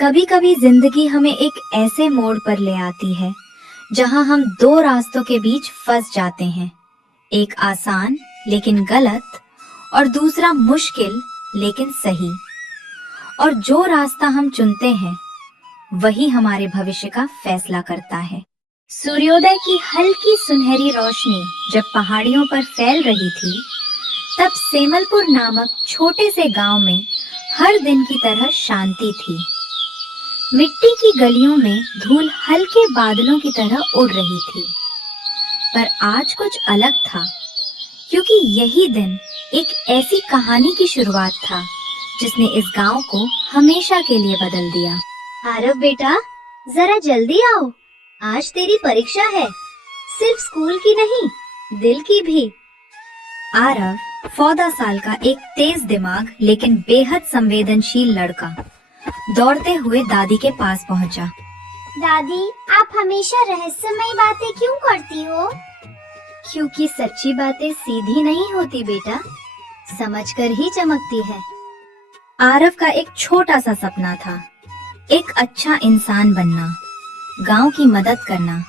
कभी कभी जिंदगी हमें एक ऐसे मोड़ पर ले आती है जहां हम दो रास्तों के बीच फंस जाते हैं। एक आसान लेकिन गलत और दूसरा मुश्किल लेकिन सही। और जो रास्ता हम चुनते हैं वही हमारे भविष्य का फैसला करता है। सूर्योदय की हल्की सुनहरी रोशनी जब पहाड़ियों पर फैल रही थी, तब सेमलपुर नामक छोटे से गांव में हर दिन की तरह शांति थी। मिट्टी की गलियों में धूल हल्के बादलों की तरह उड़ रही थी। पर आज कुछ अलग था, क्योंकि यही दिन एक ऐसी कहानी की शुरुआत था जिसने इस गांव को हमेशा के लिए बदल दिया। आरव बेटा, जरा जल्दी आओ, आज तेरी परीक्षा है। सिर्फ स्कूल की नहीं, दिल की भी। आरव 14 साल का एक तेज दिमाग लेकिन बेहद संवेदनशील लड़का दौड़ते हुए दादी के पास पहुंचा। दादी, आप हमेशा रहस्यमयी बातें क्यों करती हो? क्योंकि सच्ची बातें सीधी नहीं होती बेटा, समझकर ही चमकती है। आरव का एक छोटा सा सपना था, एक अच्छा इंसान बनना, गांव की मदद करना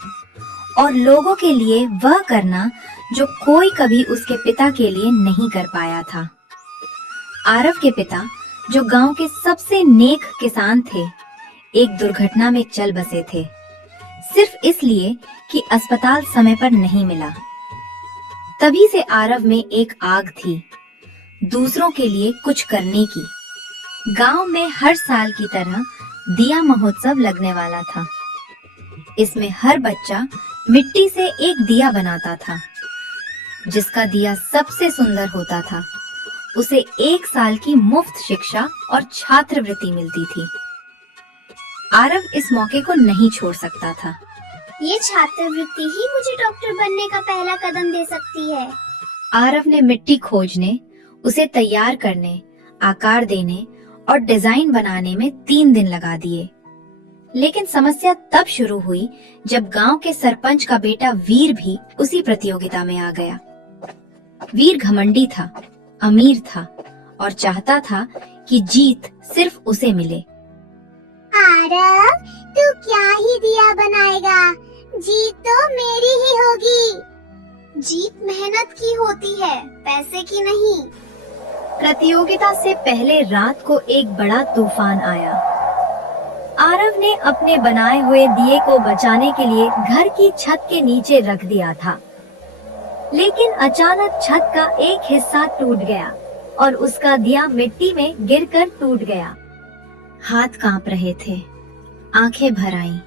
और लोगों के लिए वह करना जो कोई कभी उसके पिता के लिए नहीं कर पाया था। आरव के पिता, जो गांव के सबसे नेक किसान थे, एक दुर्घटना में चल बसे थे, सिर्फ इसलिए कि अस्पताल समय पर नहीं मिला। तभी से आरव में एक आग थी, दूसरों के लिए कुछ करने की। गांव में हर साल की तरह दिया महोत्सव लगने वाला था। इसमें हर बच्चा मिट्टी से एक दिया बनाता था। जिसका दिया सबसे सुंदर होता था, उसे 1 साल की मुफ्त शिक्षा और छात्रवृत्ति मिलती थी। आरव इस मौके को नहीं छोड़ सकता था। ये छात्रवृत्ति ही मुझे डॉक्टर बनने का पहला कदम दे सकती है। आरव ने मिट्टी खोजने, उसे तैयार करने, आकार देने और डिजाइन बनाने में 3 दिन लगा दिए। लेकिन समस्या तब शुरू हुई जब गांव के सरपंच का बेटा वीर भी उसी प्रतियोगिता में आ गया। वीर घमंडी था, अमीर था और चाहता था कि जीत सिर्फ उसे मिले। आरव, तू क्या ही दिया बनाएगा? जीत तो मेरी ही होगी। जीत मेहनत की होती है, पैसे की नहीं। प्रतियोगिता से पहले रात को एक बड़ा तूफान आया। आरव ने अपने बनाए हुए दिए को बचाने के लिए घर की छत के नीचे रख दिया था, लेकिन अचानक छत का एक हिस्सा टूट गया और उसका दिया मिट्टी में गिरकर टूट गया। हाथ कांप रहे थे, आंखें भर आईं।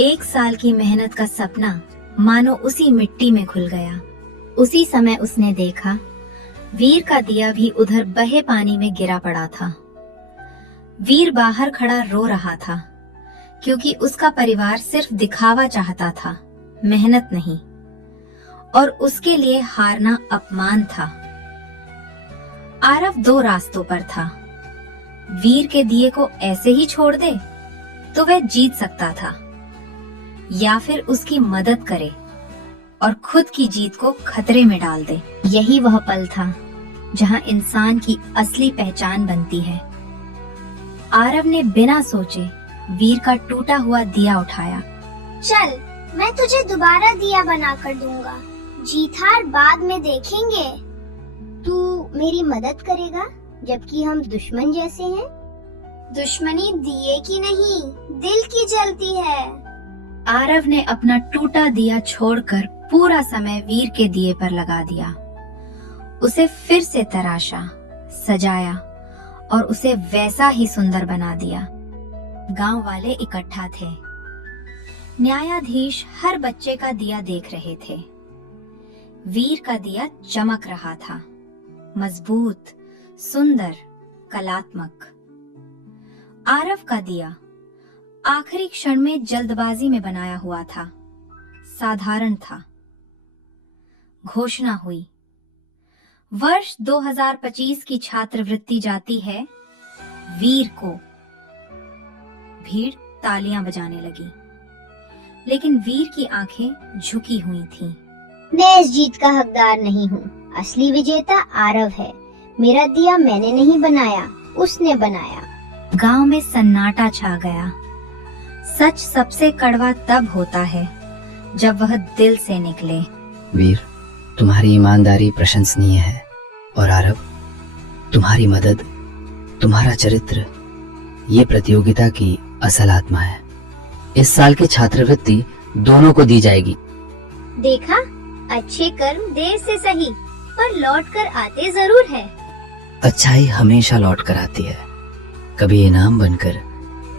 1 साल की मेहनत का सपना मानो उसी मिट्टी में घुल गया। उसी समय उसने देखा, वीर का दिया भी उधर बहे पानी में गिरा पड़ा था। वीर बाहर खड़ा रो रहा था, क्योंकि उसका परिवार सिर्फ दिखावा चाहता था, मेहनत नहीं, और उसके लिए हारना अपमान था। आरव 2 रास्तों पर था। वीर के दिए को ऐसे ही छोड़ दे तो वह जीत सकता था, या फिर उसकी मदद करे और खुद की जीत को खतरे में डाल दे। यही वह पल था जहां इंसान की असली पहचान बनती है। आरव ने बिना सोचे वीर का टूटा हुआ दिया उठाया। चल, मैं तुझे दोबारा दिया बना कर दूंगा, जीत हार बाद में देखेंगे। तू मेरी मदद करेगा, जबकि हम दुश्मन जैसे हैं। दुश्मनी दिए की नहीं, दिल की जलती है। आरव ने अपना टूटा दिया छोड़कर पूरा समय वीर के दिए पर लगा दिया। उसे फिर से तराशा, सजाया और उसे वैसा ही सुंदर बना दिया। गांव वाले इकट्ठा थे। न्यायाधीश हर बच्चे का दिया देख रहे थे। वीर का दिया चमक रहा था, मजबूत, सुंदर, कलात्मक। आरव का दिया आखिरी क्षण में जल्दबाजी में बनाया हुआ था, साधारण था। घोषणा हुई, वर्ष 2025 की छात्रवृत्ति जाती है वीर को। भीड़ तालियां बजाने लगी, लेकिन वीर की आंखें झुकी हुई थीं। मैं इस जीत का हकदार नहीं हूँ। असली विजेता आरव है। मेरा दिया मैंने नहीं बनाया, उसने बनाया। गांव में सन्नाटा छा गया। सच सबसे कड़वा तब होता है जब वह दिल से निकले। वीर, तुम्हारी ईमानदारी प्रशंसनीय है और आरव, तुम्हारी मदद, तुम्हारा चरित्र, ये प्रतियोगिता की असल आत्मा है। इस साल की छात्रवृत्ति दोनों को दी जाएगी। देखा, अच्छे कर्म देर से सही पर लौट कर आते जरूर है। अच्छाई हमेशा लौट कर आती है, कभी इनाम बनकर,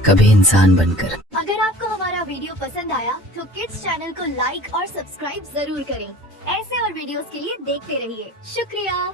कभी इंसान बनकर। अगर आपको हमारा वीडियो पसंद आया तो किड्स चैनल को लाइक और सब्सक्राइब जरूर करें। ऐसे और वीडियोस के लिए देखते रहिए। शुक्रिया।